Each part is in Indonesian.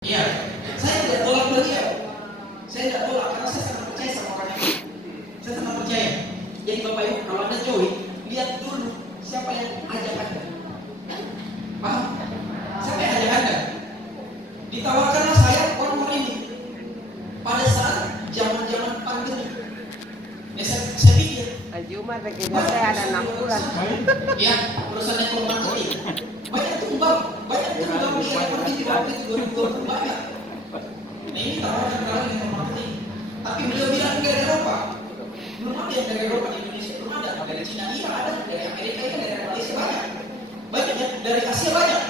Iya, saya tidak tolak beliau. Saya tidak tolak karena saya sangat percaya sama orang ini. Saya sangat percaya. Jadi Bapak Ibu, kalau Anda join, lihat dulu siapa yang ajak Anda. Paham? Siapa yang ajak Anda? Ditawarkanlah saya orang ini pada saat zaman-zaman pandemi. Ya, saya pikir Jumat saya ada 6 bulan. ya, perusahaan yang marketing banyak tumbang di seperti di waktu itu 2020 banyak. Nah, ini tawaran yang marketing. Tapi beliau bilang dari Eropa, belum ada yang dari Eropa di Indonesia, belum ada. Dari Cina iya ada, dari Amerika iya, dari Malaysia banyak ya, dari Asia banyak.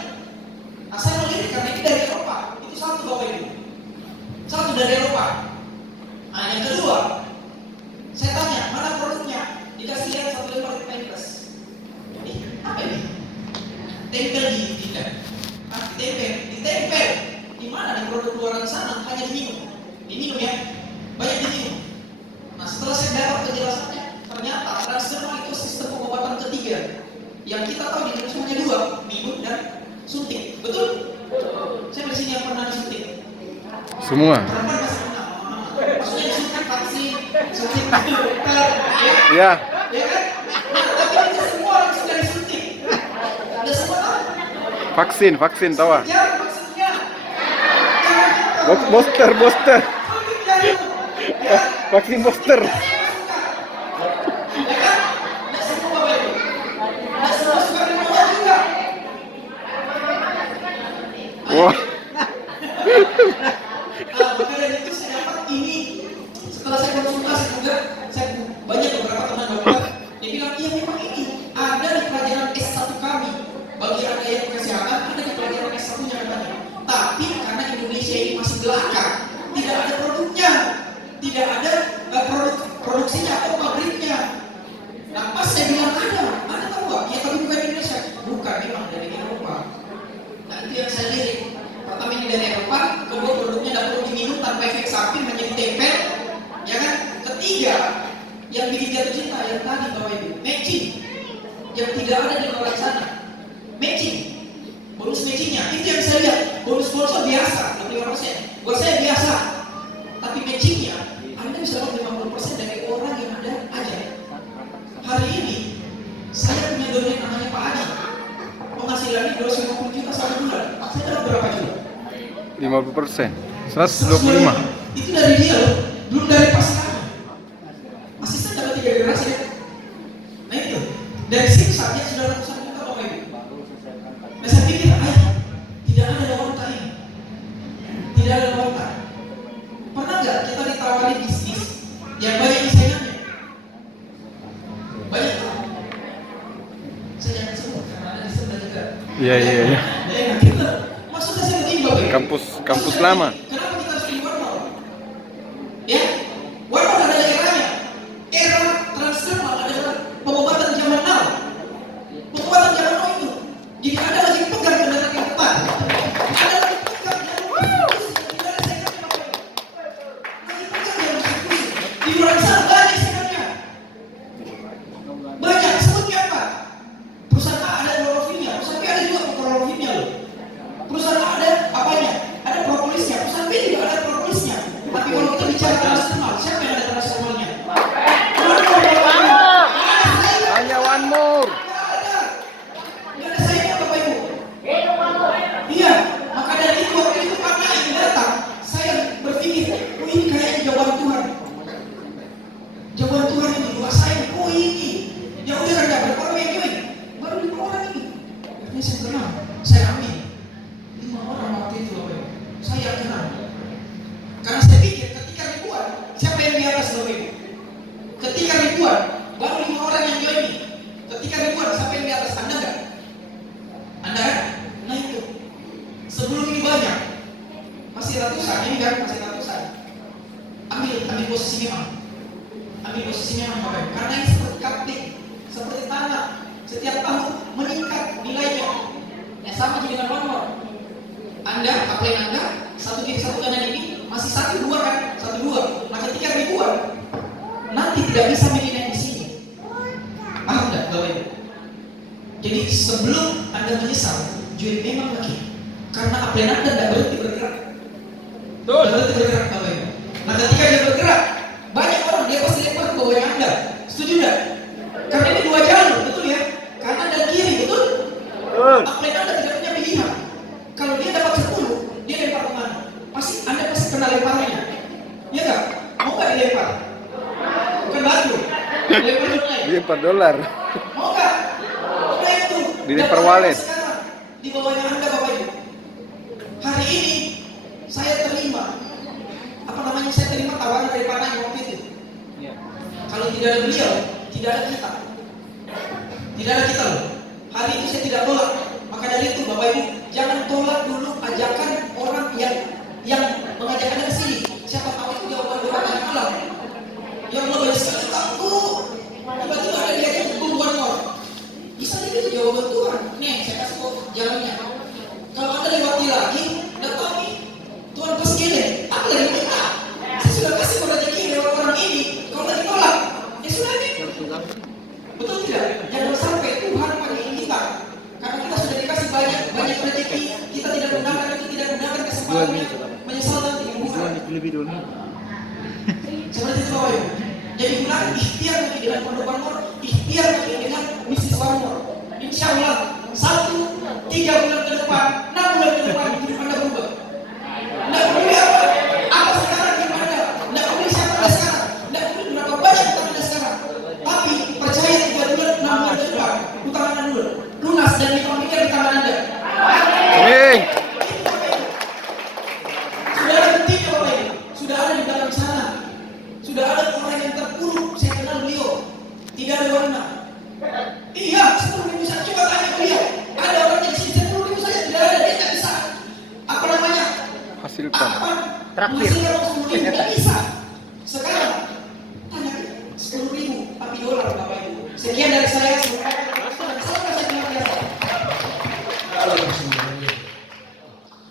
Nah, saya melihat karena ini dari Eropa, itu satu Bapak Ibu, satu dari Eropa. Nah, yang kedua, saya tanya mana produknya, dikasih lihat satu lembar pampers. Ini apa ini? Tempel di tidak, ditempel. Di mana di produk luaran sana hanya diminum ya, banyak diminum. Nah, setelah saya dapat penjelasannya, ternyata transdermal itu sistem pengobatan ketiga. Yang kita tahu di Indonesia hanya dua, minum dan suntik, betul? Saya di sini yang pernah disuntik. Semua. Perempuan masih pernah. Maksudnya disuntik vaksin, suntik dokter, Ya. ya kan? Nah, tapi itu semua orang sudah disuntik. Ada semua tahu? Vaksin tahu ah. Ya, maksudnya. Booster. Vaksin booster. Wah. Maka dari itu saya dapat ini. Setelah saya konsultasi juga, saya banyak beberapa teman dokter yang bilang iya memang ini ada di pelajaran S1 kami. Bagi anda yang kesehatan ada di pelajaran S1-nya katanya. Tapi karena Indonesia ini masih belakang, tidak ada produknya, tidak ada produksinya atau pabriknya. Nah, pas saya bilang ada tahu nggak? Ya tapi bukan Indonesia, bukan memang dari Eropa. Nah, itu yang saya lirik. Pertama ini dari Eropa, kedua produknya tidak perlu diminum tanpa efek samping, hanya ditempel, ya kan? Ketiga, yang bikin jatuh cinta yang tadi Bapak Ibu, matching, yang tidak ada di luar sana, matching, bonus matchingnya, itu yang saya lihat. Bonus sponsor biasa, 25%. Buat saya biasa, tapi matchingnya, Anda bisa dapat 50% dari orang yang Anda ajak. Hari ini, saya punya domain namanya Pak Adi. Penghasilannya 250 juta satu bulan. Saya dapat berapa juta? 50%. 125. Itu dari dia loh, belum dari pas kami. Asisten dapat 3 generasi ya. Nah itu, dari situ saja sudah ratusan juta Bapak Ibu. Nah saya pikir, tidak ada lawatan ini. Tidak ada lawatan. Pernah nggak kita ditawari bisnis yang banyak saingannya? Banyak tak? Saya jangan sebut karena ada di sebelah juga. Iya. Ya, kita, maksudnya saya begini Bapak Ibu. Kampus lama. Kenapa kita harus pilih Warmau? Ya, Warmau ada eranya. Era transdermal adalah pengobatan zaman now. Pengobatan zaman now itu. Jadi ada lagi pegang kendaraan yang depan. Ada lagi pegang yang di luar sana banyak sebenarnya. Banyak sebutnya apa? Perusahaan A ada klorofinnya, perusahaan B ada juga klorofinnya loh. Perusahaan A ada apanya? Ada propolisnya, perusahaan B juga ada propolisnya. Tapi kalau kita bicara transdermal, siapa yang ada transdermalnya? Hanya one more. Nggak ada sayangnya Bapak Ibu. Iya, maka dari itu waktu itu karena ini datang, saya berpikir, oh ini kayaknya jawaban Tuhan. Jawaban Tuhan ini, buat saya, oh ini. Ya udah kan berapa orang yang join? Baru 5 orang ini. Akhirnya saya kenal, saya ambil 5 orang waktu itu Bapak Ibu. Saya kenal. Karena saya pikir ketika ribuan, siapa yang di atas Bapak Ibu? Ketika ribuan, baru 5 orang yang join ini. Ketika ribuan, siapa yang di atas? Anda enggak? Anda kan? Nah itu. Sebelum ini banyak. Masih ratusan, ini kan masih ratusan. Ambil posisi memang. Ambil posisi memang Bapak Ibu. Karena ini seperti kapling, seperti tanah. Setiap tahun meningkat nilainya. Yang sama jadi dengan Warmau. Anda, kapling Anda, satu kiri satu kanan ini masih 1-2 kan? 1-2. Nah ketika ribuan, nanti tidak bisa bikin di sini. Paham nggak Bapak Ibu? Jadi sebelum Anda menyesal, join memang lagi. Karena upline Anda tidak berhenti bergerak. Alat itu bergerak Bapak Ibu. Nah ketika dia bergerak, banyak orang dia pasti lempar ke bawahnya Anda. Setuju tidak? Karena ini dua jalur, betul ya? Kanan dan kiri, betul? Upline Anda tidak punya pilihan. Kalau dia dapat 10, dia lempar kemana? Anda pasti kena lemparannya. Iya nggak? Mau nggak dilempar? Bukan batu. Dilempar tunai. Dilempar dolar. Mau nggak? Nah itu. Dilempar Dan wallet. sekarang di bawahnya Anda Bapak Ibu. Hari ini saya terima saya terima tawaran dari Pak Nai waktu itu. Kalau tidak ada beliau, tidak ada kita. Tidak ada kita loh. Hari itu saya tidak tolak. Maka dari itu Bapak Ibu, jangan tolak dulu ajakan orang yang mengajak Anda ke sini. Siapa tahu itu jawaban doa yang Allah. Yang Allah banyak sekali tahu. Tiba-tiba ada dia yang bukan orang. Bisa jadi itu jawaban Tuhan. Nih, saya kasih kok jalannya. Kalau Anda lewati lagi, datangi. Tuhan pas gini, apa lagi minta? Saya sudah kasih rezeki lewat orang ini. Kalau lagi tolak, ya sudah nih. Betul tidak? Jangan sampai Tuhan panggil kita. Karena kita sudah dikasih banyak rezeki, kita tidak gunakan itu, tidak gunakan kesempatannya, menyesal nanti. Lebih dulu. Seperti itu Bapak Ibu. Jadi gunakan ikhtiar lagi dengan pondok Banmor, ikhtiar lagi dengan bisnis Banmor. Insya Allah 1, 3 bulan ke depan, 6 bulan ke depan hidup Anda berubah. Tidak peduli apa sekarang hidup Anda, tidak peduli siapa Anda sekarang, tidak peduli berapa banyak utang Anda sekarang. Tapi percaya 3 bulan, 6 bulan ke depan, utang Anda dulu lunas dan ekonominya di tangan Anda. Amin. Sudah ada buktinya Bapak Ibu, sudah ada di dalam sana. Sudah ada orang yang terpuruk, saya kenal beliau, tidak ada warna. Iya, 10.000 saja, coba tanya beliau. Ada orang yang sini 10.000 saja, tidak ada, dia tak bisa. Apa namanya? Hasilkan. Menghasilkan 10.000, tidak bisa. Sekarang, tanya 10.000, tapi dolar Bapak Ibu. Sekian dari saya,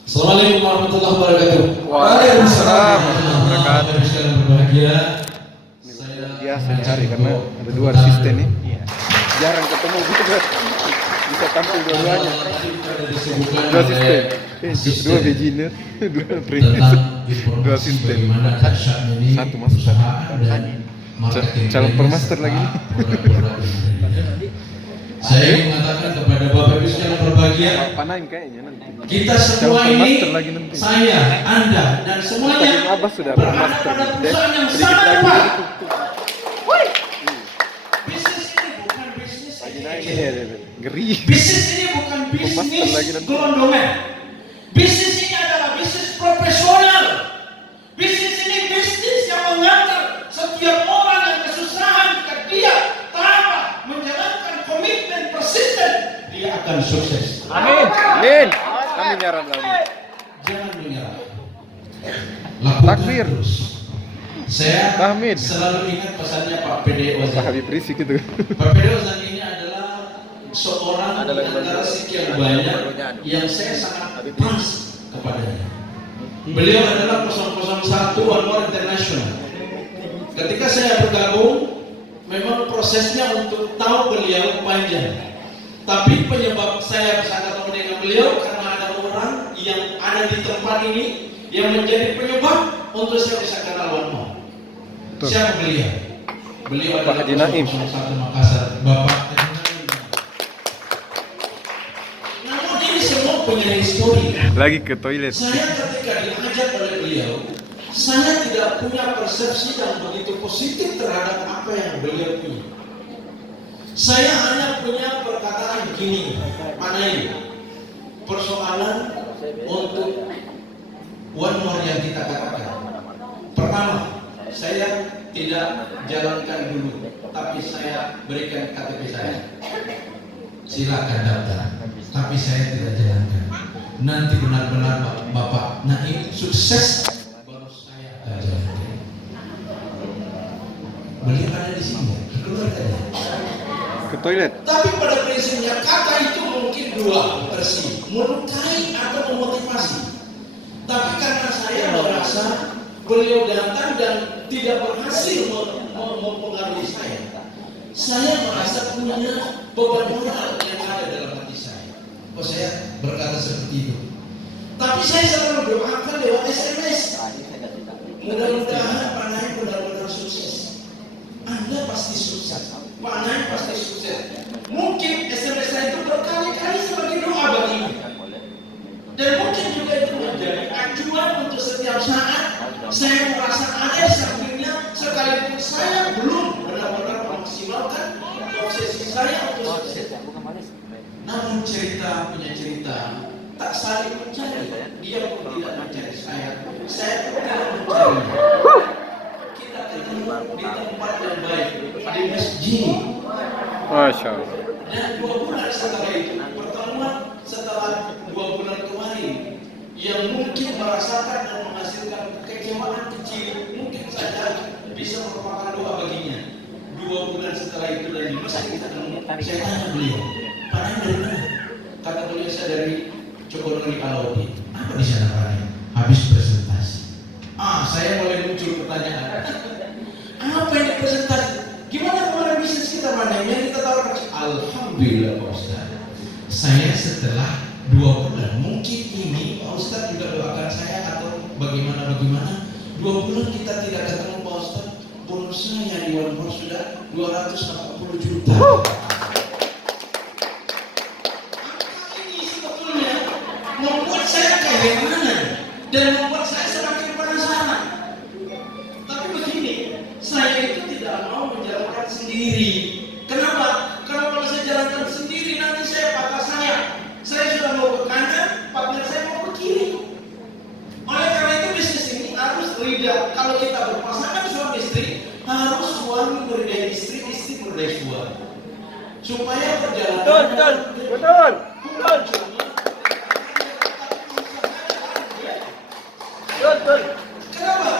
Assalamualaikum warahmatullahi wabarakatuh. Waalaikumsalam warahmatullahi wabarakatuh. Sekalian berbahagia. Saya biasa cari karena ada 2 asisten nih. Jarang ketemu gitu kan. Bisa tampil dua-duanya. 2 asisten. 2 beginner, 2 apprentice, 2 asisten. 1 master. Calon permaster lagi nih. Saya ingin mengatakan kepada Bapak Ibu sekalian berbahagia, Panain kayaknya nanti. kita semua ini, saya, Anda, dan semuanya Abbas sudah berada master pada di perusahaan yang sedikit sangat lagi kuat. jadi Bisnis ini bukan bisnis lagi naik ini ada ngeri. Bisnis ini bukan Pemaster lagi bisnis nanti. gelondongan. Bisnis ini adalah bisnis profesional. Bisnis ini bisnis yang mengantar setiap orang yang kesusahan, jika dia tanpa menjalankan komitmen persisten, dia akan sukses. Amin. Amin. Kami nyaran lagi. Jangan menyerah. Lakukan Takbir. terus. Saya Tahmid. selalu ingat pesannya Pak PD Pak Ozan. Habib Rizik gitu. Pak PD Ozan ini adalah seorang di antara sekian banyak yang saya sangat trust kepadanya. Beliau adalah 001 Banmor International. Ketika saya bergabung, memang prosesnya untuk tahu beliau panjang. Tapi penyebab saya bisa ketemu dengan beliau karena ada orang yang ada di tempat ini yang menjadi penyebab untuk saya bisa kenal Banmor. Siapa beliau? Beliau Pak adalah Haji Naim. 001 Makassar, Bapak Haji Naim. Namun ini semua punya histori. Lagi ke toilet. Saya ketika diajak oleh beliau, saya tidak punya persepsi yang begitu positif terhadap apa yang beliau punya. Saya hanya punya perkataan begini, mana ini? Persoalan untuk Banmor yang kita katakan. Pertama, saya tidak jalankan dulu, tapi saya berikan KTP saya. Silakan daftar, tapi saya tidak jalankan. Nanti benar-benar Bapak Naim sukses, baru saya akan jalankan. Beliau ada di sini, keluar tadi. Ke toilet. Tapi pada prinsipnya kata itu mungkin 2 versi, melukai atau memotivasi. Tapi karena saya merasa beliau datang dan tidak berhasil mempengaruhi saya merasa punya beban moral yang ada dalam hati saya. Saya berkata seperti itu. Tapi saya selalu doakan lewat SMS. Saya merasa ada sampingnya, sekalipun saya belum benar-benar memaksimalkan obsesi saya untuk sukses. Namun cerita punya cerita tak saling mencari. Dia pun tidak mencari saya pun tidak mencari. Kita ketemu di tempat yang baik, di masjid. Masya Allah. Dan 2 bulan setelah itu, pertemuan setelah 2 bulan kemarin, yang mungkin merasakan dan menghasilkan kekecewaan kecil, mungkin saja bisa merupakan doa baginya. 2 bulan setelah itu dan di masjid ketemu, saya tanya beliau, Pak Anda dari mana? Kata beliau, saya dari Cokonomi Alaudi. Apa di sana Pak Anda? Habis presentasi. Saya mulai muncul pertanyaan. Apa ini presentasi? Gimana kemarin bisnis kita Pak Anda? Yang kita tawarkan? Alhamdulillah Pak Ustaz. Saya setelah 2 bulan, mungkin ini Pak Ustaz juga doakan saya atau bagaimana 2 bulan kita tidak ketemu Pak Ustaz. Bonusnya di One More sudah 240 juta. Membuat saya keheranan dan membuat saya semakin penasaran. Tapi begini, saya itu tidak mau menjalankan sendiri. Kenapa? Karena kalau saya jalankan sendiri nanti saya patah sayap. Saya sudah mau ke kanan, partner saya mau ke kiri. Oleh karena itu bisnis ini harus ridha. Kalau kita berpasangan suami istri, harus suami berdaya istri, istri berdaya suami. Supaya perjalanan Betul. Kenapa?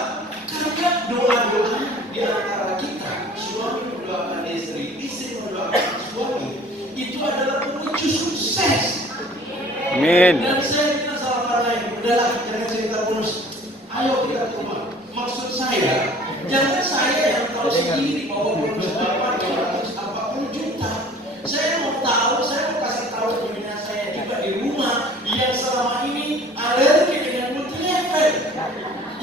Karena doa-doa di antara kita, suami mendoakan istri, istri mendoakan suami, itu adalah pemicu sukses. Amin. Dan saya tidak salah pandai, udahlah jangan cerita bonus. Ayo kita ke rumah. Maksud saya, jangan saya yang tahu sendiri bahwa bonus berapa 240 juta. Saya mau tahu, saya mau kasih tahu temennya saya juga di rumah yang selama ini alergi dengan multi level,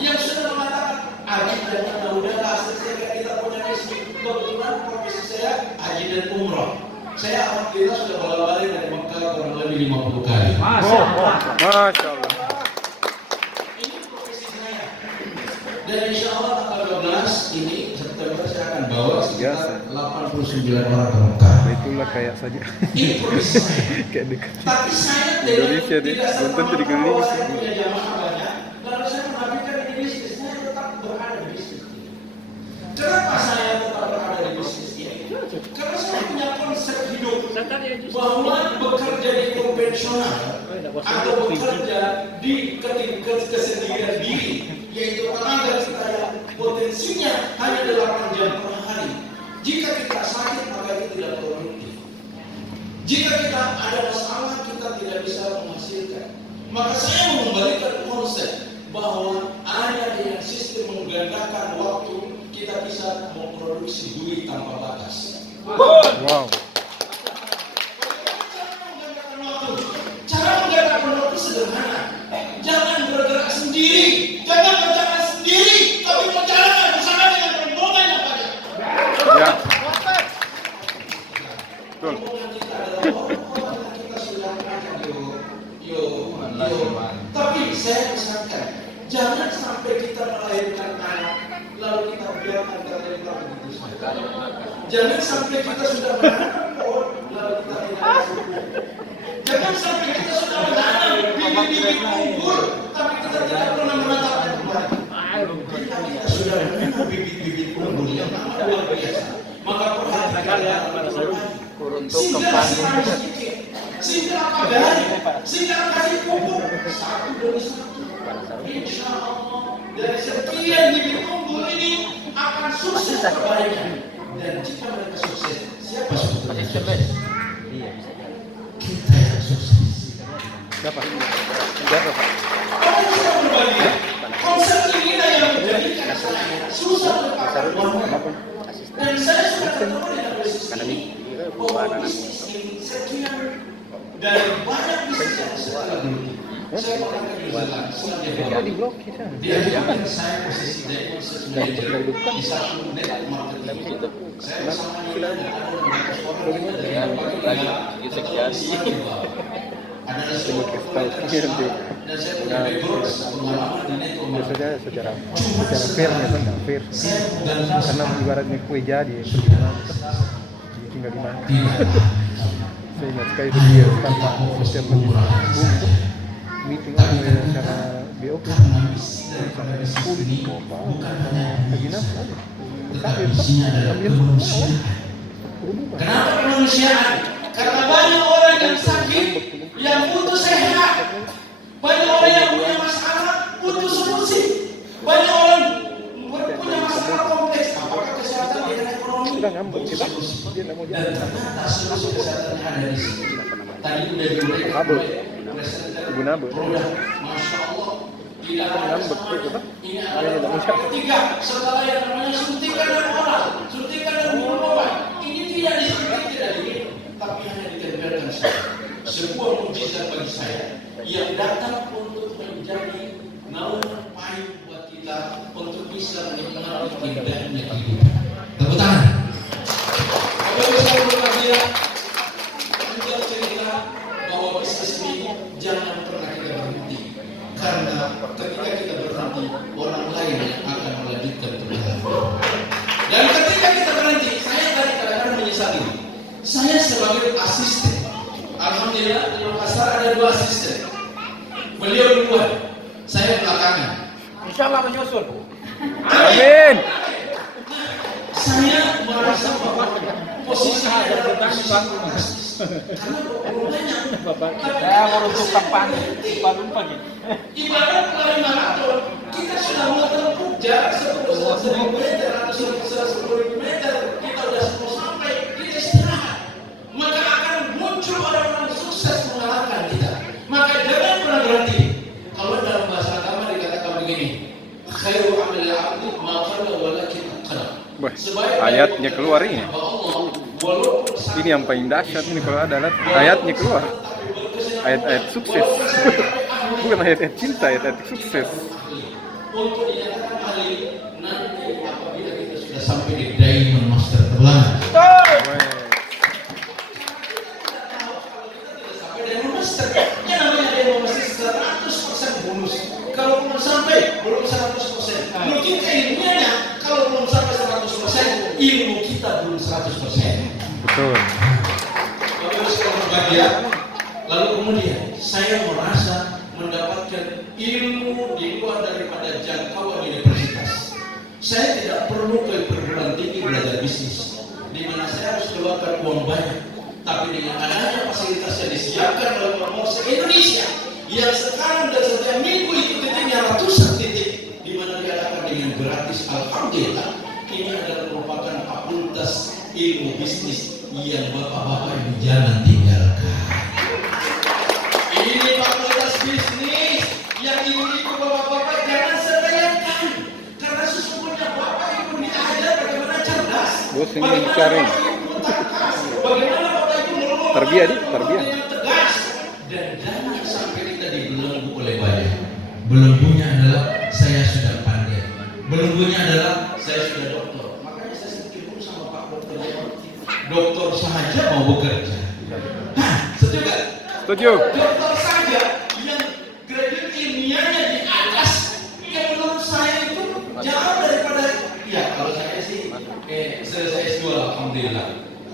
yang sudah mengatakan, Aji dan udahlah selesai kita punya istri. Kebetulan profesi saya Haji dan Umroh. Saya alhamdulillah sudah balik dari Mekah kurang lebih 50 kali. Masya Allah. Ini profesi saya. Dan insya Allah tanggal 12 ini September saya akan bawa sekitar 89 orang ke Mekah. Itulah kayak saja. Ini profesi saya. Kayak dekat. Tapi saya Indonesia deh. tidak Belum tentu di serta-merta bahwa Indonesia. saya punya jamaah banyak. Lalu saya menghabiskan di bisnis. Saya tetap berada di bisnis. Kenapa saya tetap berada di bisnis ini? Karena saya punya konsep hidup bahwa bekerja di konvensional atau bekerja di kesendirian diri, yaitu tenaga kita yang potensinya hanya 8 jam per hari. Jika kita sakit maka itu tidak produktif. Jika kita ada masalah kita tidak bisa menghasilkan. Maka saya mengembalikan konsep bahwa ada yang sistem menggandakan waktu, kita bisa memproduksi duit tanpa batas. Wow. Cara menggandakan waktu sederhana. Jangan bergerak sendiri, jangan berjalan sendiri, tapi berjalan bersama dengan rombongan yang banyak. Ya. Betul. Rombongan kita adalah orang-orang yang kita sudah kenal. Tapi saya pesankan, jangan sampai kita melahirkan anak lalu kita biarkan terlempar begitu saja. Jangan sampai kita sudah menanam pohon lalu kita tinggalkan. Jangan sampai kita sudah menanam bibit-bibit unggul tapi kita tidak pernah menatapnya kembali. Jika kita sudah menanam bibit-bibit unggul yang amat luar biasa, maka perhatikan singgah sedikit, singgah pagari, singgah kasih pupuk satu demi satu. Insya Allah dari sekian bibit unggul ini akan sukses kebaikan. Dan jika mereka sukses, siapa sebetulnya sukses? Kita yang sukses. Siapa? Siapa, Pak? Konsep berbagi, konsep inilah yang menjadikan saya susah melupakan uang. Dan saya sudah ketemu dengan bisnis ini, bahwa bisnis ini sekian dari banyak bisnis yang saya lalui. Saya pernah ke New Zealand, dia bilang saya posisi Diamond Search Manager di satu network marketing. Saya bersama dia dan ada 600 orang kita dari berbagai negara terutama di Istanbul. Adalah sebuah perkuliahan dan saya punya background pengalaman di network saja secara fairnya kan nggak fair. Karena ibaratnya kue jadi pergi mana, dia tinggal di mana. Saya ingat sekali itu dia tanpa setiap bungkus meeting secara BOP sampai 10 lagi nafsu Kenapa kemanusiaan? Karena banyak orang yang sakit, yang butuh sehat. Banyak orang yang punya masalah, butuh solusi. Banyak orang punya masalah kompleks. Apakah kesehatan dan ekonomi? kita ngambek kita dia nggak mau Dan jalan. ternyata solusi kesehatan ada di sini. Tadi udah diuraikan Kabel. oleh Ibu Nabe. Produk, Masya Allah. Tidak ada Ngambek itu kan. ini adalah ketiga setelah yang namanya suntikan dan oral, suntikan dan minum obat. Ini tidak disuntik, tidak diminum, tapi hanya ditempelkan saja. Sebuah mukjizat bagi saya yang datang untuk menjadi naungan payung buat kita untuk bisa menikmati indahnya hidup. Tepuk tangan. Bapak Ibu saya berbahagia untuk cerita bahwa bisnis ini jangan pernah kita berhenti. Karena ketika kita berhenti, orang lain akan melanjutkan perjalanan. Dan ketika kita berhenti, saya tadi kadang-kadang menyesali. Saya sebagai asisten, alhamdulillah di Makassar ada 2 asisten. Beliau duluan, saya belakangan. Insya Allah menyusul. Amin. Saya merasa bahwa posisi saya adalah posisi karena banyak. Saya meruntuh kampanye lupa gitu. Ibarat pelari maraton, kita sudah mau tempuh jarak 10 meter atau 10 meter, kita sudah mau sampai, kita istirahat. Maka akan muncul orang-orang sukses mengalahkan kita. Maka jangan pernah berhenti. Kalau dalam bahasa agama dikatakan begini, khairu amali abdi ma qalla walakin aqalla. Wah, ayatnya keluar ini. Ini yang paling dahsyat ini kalau ada ayatnya keluar. Ayat-ayat sukses. Bukan ayat-ayat cinta, ayat-ayat sukses. Untuk dinyatakan ahli nanti apabila kita sudah sampai di Diamond Master terlama. Sampai Diamond Master, yang namanya Diamond Master 100% bonus. Kalau belum sampai, belum 100%. Mungkin keilmuannya, kalau belum sampai 100%, ilmu kita belum 100%. Betul. Bapak Ibu sekalian berbahagia. Lalu kemudian saya merasa mendapatkan ilmu di luar daripada jangkauan universitas. Saya tidak perlu ke perguruan tinggi belajar bisnis, di mana saya harus keluarkan uang banyak. Tapi dengan adanya fasilitas yang disiapkan oleh Formosa Indonesia, yang sekarang dan setiap minggu itu titiknya ratusan titik, di mana diadakan dengan gratis. Alhamdulillah, ini adalah merupakan fakultas ilmu bisnis yang bapak-bapak ibu jangan tinggalkan. Ini fakultas bisnis yang ibu-ibu bapak-bapak jangan sepelekan, karena sesungguhnya bapak ibu diajar bagaimana cerdas, Dosen yang bagaimana dicari. bapak ibu cerdas, bagaimana bapak ibu melulu Terbiar, terbiar. dengan tegas, dan jangan sampai kita dibelenggu oleh banyak. Belenggunya adalah saya sudah pandai, belenggunya adalah saya sudah dokter. Makanya saya sedikit pun sama Pak Dokter, dokter saja mau bekerja. Hah, setuju kan? Setuju. Dokter saja yang graduate ilmiahnya di atas, yang menurut saya itu jauh daripada, ya kalau saya sih selesai S2 alhamdulillah.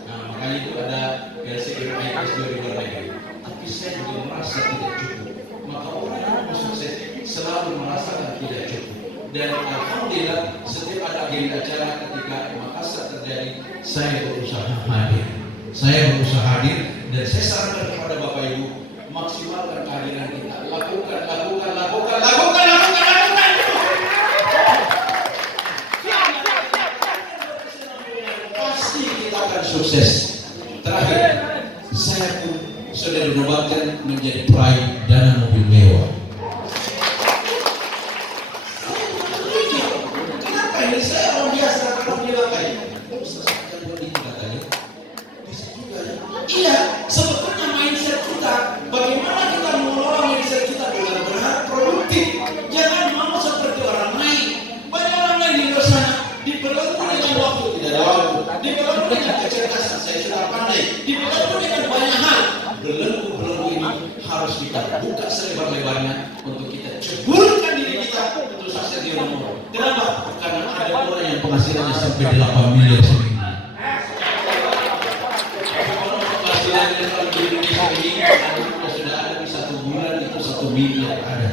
Nah, makanya itu ada LCMI S2 di luar negeri. Tapi saya juga merasa tidak cukup. Maka orang yang mau sukses selalu merasakan tidak cukup. Dan alhamdulillah setiap ada agenda acara ketika Makassar terjadi, saya berusaha hadir. Saya berusaha hadir dan saya sarankan kepada Bapak Ibu, maksimalkan kehadiran kita. Lakukan. Pasti kita akan sukses. Terakhir, saya pun sudah dinobatkan menjadi peraih dana mobil mewah. Kenapa ini? Saya orang biasa, orang bilang kayak, selesaikan begini katanya. Bisa juga ya. Iya, sebetulnya mindset kita, bagaimana kita mengelola mindset kita benar-benar produktif. Jangan mau seperti orang lain. Banyak orang lain di luar sana dibelenggu dengan waktu, tidak ada waktu. Dibelenggu dengan kecerdasan, saya sudah pandai. Dibelenggu dengan banyak hal. Belenggu ini harus kita buka selebar-lebarnya untuk kita ceburkan diri kita untuk penghasilannya sampai 8 miliar seminggu. Kalau penghasilannya kalau di Indonesia ini sudah ada di 1 bulan itu 1 miliar ada.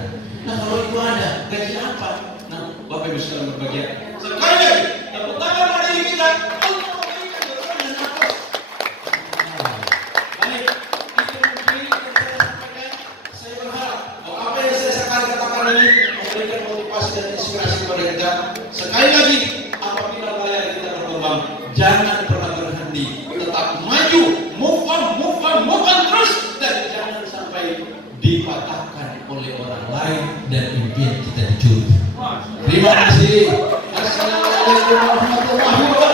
Nah kalau itu ada, gaji apa? Nah Bapak Ibu sekalian berbahagia. Sekali lagi, tepuk tangan pada diri kita untuk memberikan dorongan dan nafas. Baik, itu mungkin yang saya sampaikan. Saya berharap bahwa apa yang saya sekarang katakan ini memberikan motivasi dan inspirasi kepada kita. Sekali lagi, apabila layar kita berkembang, jangan pernah berhenti, tetap maju, move on terus, dan jangan sampai dipatahkan oleh orang lain dan impian kita dicuri. Terima kasih. Assalamualaikum warahmatullahi wabarakatuh.